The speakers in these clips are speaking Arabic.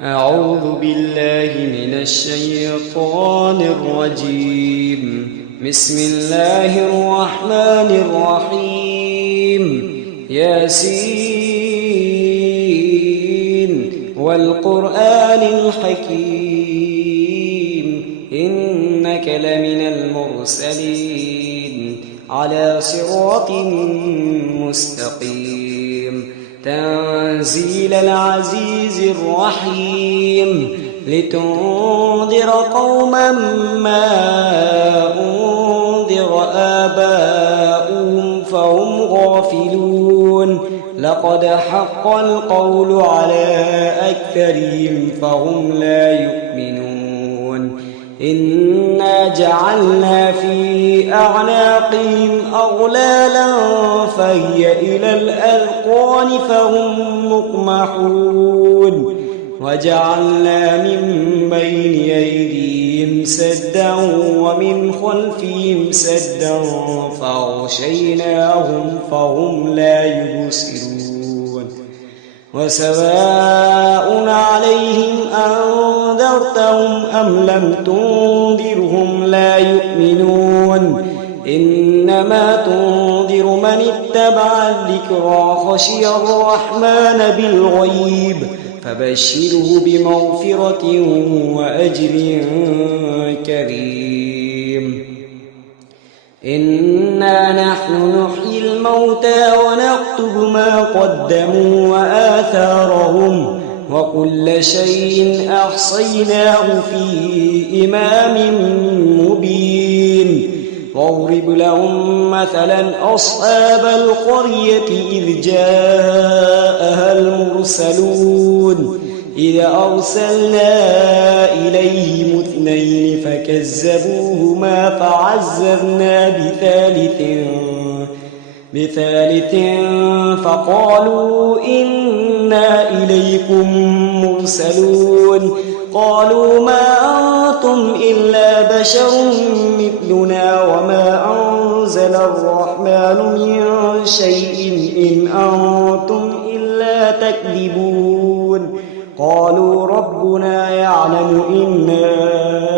أعوذ بالله من الشيطان الرجيم. بسم الله الرحمن الرحيم. ياسين والقرآن الحكيم إنك لمن المرسلين على صراط مستقيم تنزيل العزيز الرحيم لتنذر قوما ما أنذر آباؤهم فهم غافلون لقد حق القول على أكثرهم فهم لا يؤمنون إنا جعلنا في أعناقهم أغلالا فهي إلى الأذقان فهم مقمحون وجعلنا من بين أيديهم سدا ومن خلفهم سدا فأغشيناهم فهم لا يبصرون وسواء عليهم أنذرتهم أم لم تنذرهم لا يؤمنون إنما تنذر من اتبع الذكرى خشي الرحمن بالغيب فبشره بمغفرة وأجر كريم إنا نحن نحيي الموتى ونكتب ما قدموا وآثارهم وكل شيء أحصيناه في إمام مبين واضرب لهم مثلا أصحاب القرية إذ جاءها المرسلون إذ أرسلنا إليهم اثنين فكذبوهما فعززنا بثالث فقالوا إنا إليكم مرسلون قالوا ما أنتم إلا بشر مثلنا وما أنزل الرحمن من شيء إن أنتم إلا تكذبون قالوا ربنا يعلم إنا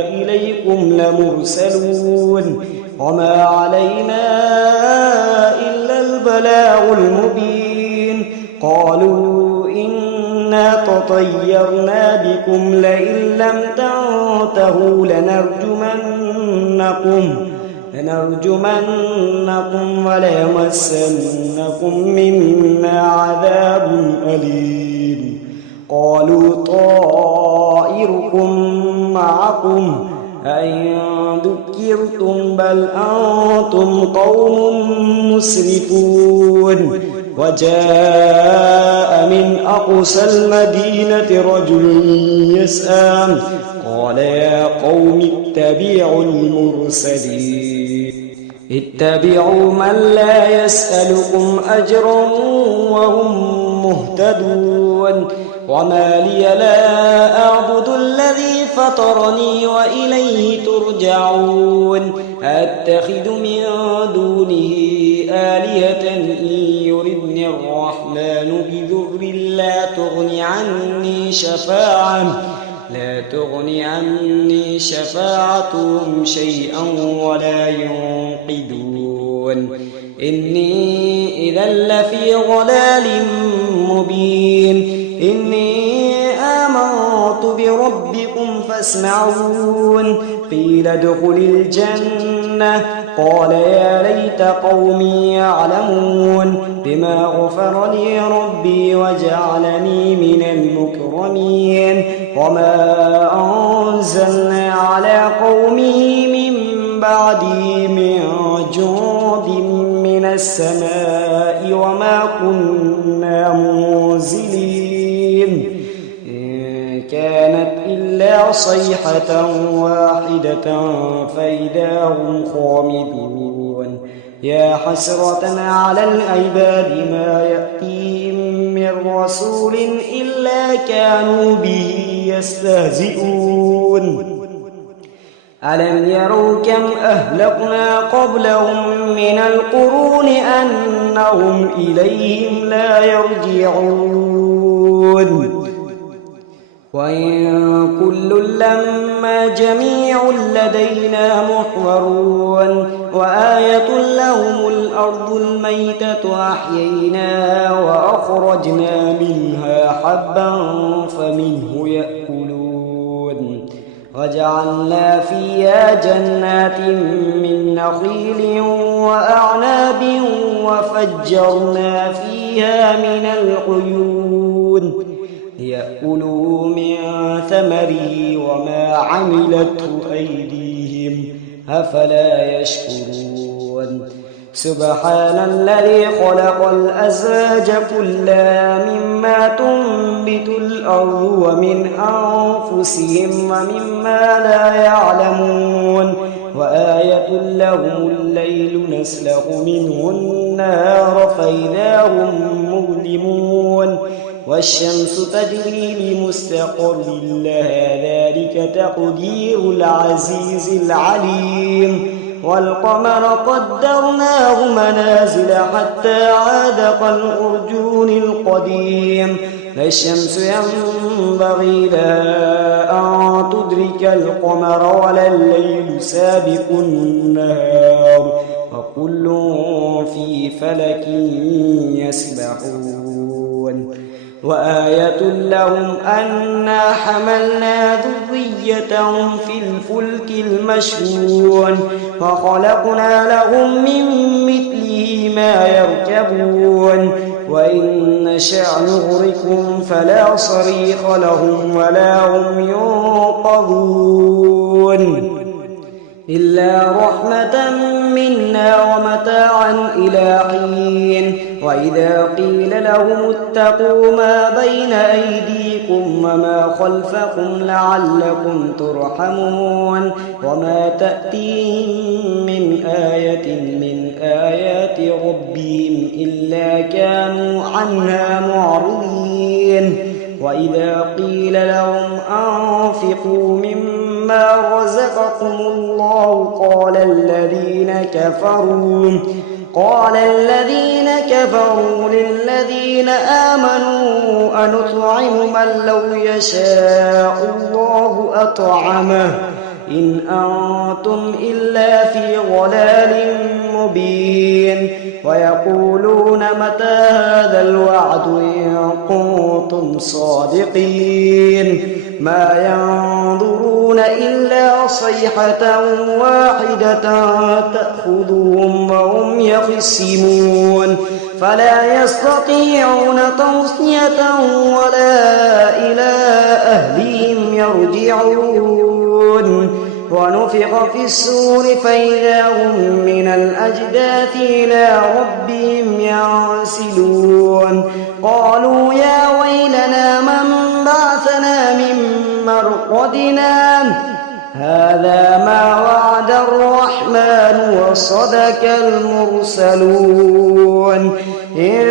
إليكم لمرسلون وما علينا إلا البلاغ المبين قالوا إنا تطيرنا بكم لئن لم تنتهوا لنرجمنكم وليمسنكم منا عذاب أليم قالوا طائركم معكم أئن ذكرتم بل أنتم قوم مسرفون وجاء من أقصى المدينة رجل يسعى قال يا قوم اتبعوا المرسلين اتبعوا من لا يسألكم أجرا وهم مهتدون وما لي لا أعبد الذي فطرني وإليه ترجعون أتخذ من دونه آلهة إن يردني الرحمن بضر لا تغني عني شفاعتهم شيئا ولا ينقذون إني إذا لفي ضلال مبين إني آمنت بربكم فاسمعون قيل ادخل الجنة قال يا ليت قومي يعلمون بما غفر لي ربي وجعلني من المكرمين وما أنزلنا على قومه من بعده من جند من السماء وما كنا منزلين إن كانت إلا صيحة واحدة فإذا هم خامدون يا حسرة على العباد ما يأتيهم من رسول إلا كانوا به يستهزئون ألم يروا كم أهلكنا قبلهم من القرون أنهم إليهم لا يرجعون وإن كل لما جميع لدينا محضرون وآية لهم الأرض الميتة أحييناها وأخرجنا منها حبا فمنه يأكلون وجعلنا فيها جنات من نخيل وأعناب وفجرنا فيها من العيون ليأكلوا من ثمره وما عملته أيديهم أفلا يشكرون سبحان الذي خلق الأزواج كلها مما تنبت الأرض ومن أنفسهم ومما لا يعلمون وآية لهم الليل نسلخ منه النهار فإذا هم مظلمون والشمس تجري لمستقر لها ذلك تقدير العزيز العليم والقمر قدرناه منازل حتى عاد كالعرجون القديم لا الشمس ينبغي لها أن تدرك القمر ولا الليل سابق النهار وكل في فلك يسبحون وآية لهم أنا حملنا ذريتهم في الفلك المشحون وخلقنا لهم من مثله ما يركبون وإن نشأ نغرقهم فلا صريخ لهم ولا هم ينقذون إلا رحمة منا ومتاعا إلى حين وإذا قيل لهم اتقوا ما بين أيديكم وما خلفكم لعلكم ترحمون وما تأتيهم من آية من آيات ربهم إلا كانوا عنها معرضين وإذا قيل لهم أنفقوا مما رزقكم الله قال الذين كفروا للذين آمنوا أنطعم من لو يشاء الله أطعمه إن أنتم إلا في ضلال مبين ويقولون متى هذا الوعد إن كنتم صادقين ما ينظرون إلا صيحة واحدة تأخذهم وهم يخصمون فلا يستطيعون توصية ولا إلى أهلهم يرجعون ونفخ في الصور فإذا هم من الأجداث إلى ربهم ينسلون قالوا يا ويلنا من بعثنا من مرقدنا هذا ما وعد الرحمن وصدق المرسلون إن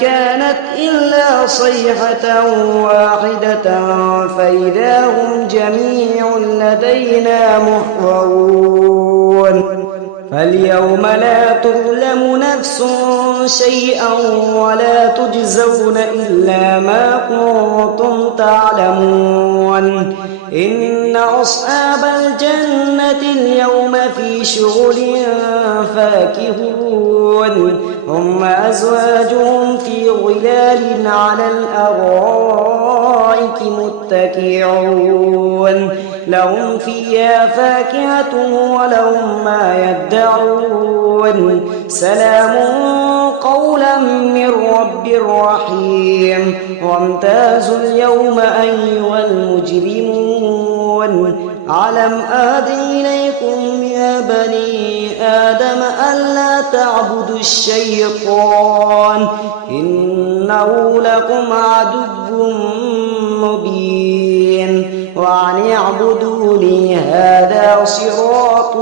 كانت إلا صيحة واحدة فإذا هم جميع لدينا محضرون فاليوم لا تظلم نفس شيئا ولا تجزون إلا ما كنتم تعلمون إن أصحاب الجنة اليوم في شغل فاكهون هم أزواجهم في ظلال على الأرائك متكئون لهم فيها فاكهة ولهم ما يدعون سلام قولا من رب رحيم وامتازوا اليوم أيها المجرمون ألم أعهد إليكم يا بني آدم ألا تعبدوا الشيطان إنه لكم عدو مبين وأن اعبدوني هذا صراط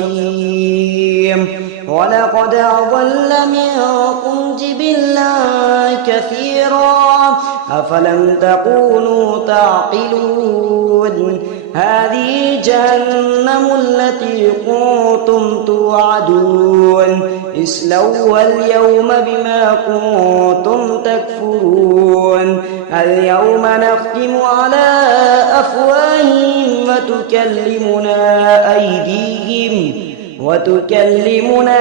مستقيم ولقد أضل منكم جبلا كثيرا أفلم تكونوا تعقلون هذه جهنم التي كنتم توعدون اصلوها اليوم بما كنتم تكفرون اليوم نختم على أفواههم وتكلمنا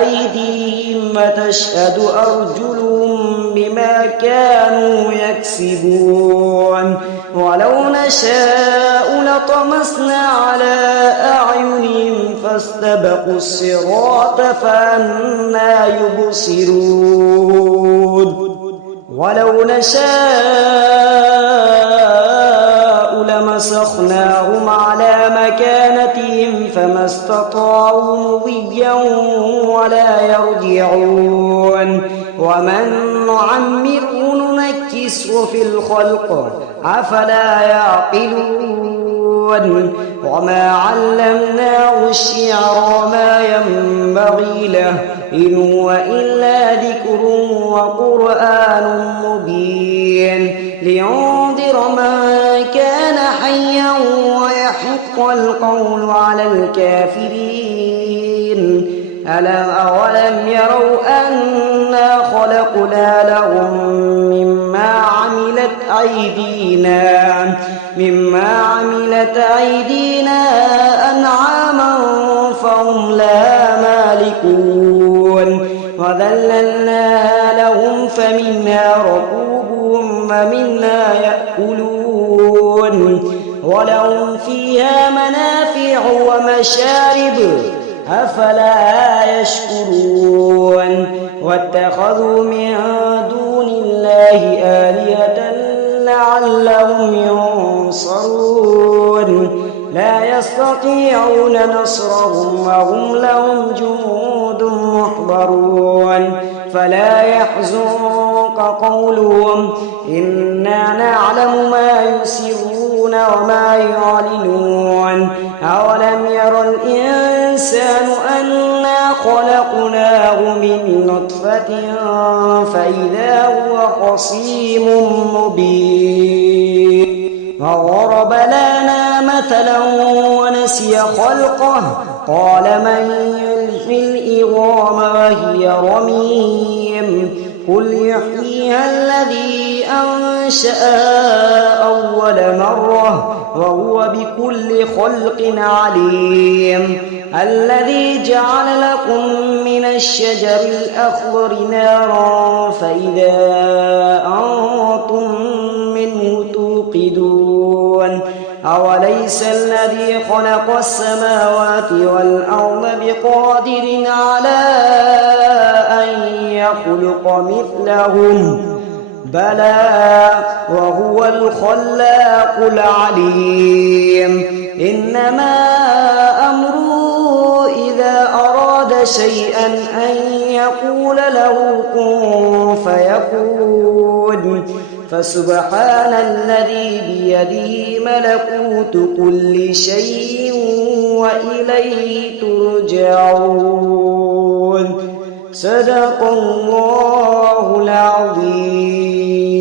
أيديهم وتشهد أرجلهم بما كانوا يكسبون ولو نشاء لطمسنا على أعينهم فاستبقوا الصراط فأنى يبصرون ولو نشاء لمسخناهم على مكانتهم فما استطاعوا مضيا ولا يرجعون ومن نعمره ننكسه في الخلق أفلا يعقلون وما علمناه الشعر وما ينبغي له إن هو إلا ذكر وقرآن مبين لينذر من كان حيا ويحق القول على الكافرين أولم يروا أنا خلقنا لهم مما عملت أيدينا أنعاما فهم لها مالكون وذللناها لهم فمنها ركوبهم ومنها يأكلون ولهم فيها منافع ومشارب أفلا يشكرون واتخذوا من دون الله آلهة لعلهم ينصرون لا يستطيعون نصرهم وهم لهم جنود محضرون فلا يحزنك قولهم إنا نعلم ما يسرون وما يعلنون أولم ير الإنسان أنا خلقناه من نطفة فإذا هو خصيم مبين وضرب لنا مثلا ونسي خلقه قال من يحيي العظام وهي رميم قل يحييها الذي أنشأها أول مرة وهو بكل خلق عليم الذي جعل لكم من الشجر الأخضر نارا فإذا أنتم منه توقدون أوليس الذي خلق السماوات والأرض بقادر على أن يخلق مثلهم بلى وهو الخلاق العليم إنما أمره إذا أراد شيئا أن يقول له كن فيكون فسبحان الذي بيده ملكوت كل شيء وإليه ترجعون صدق الله العظيم.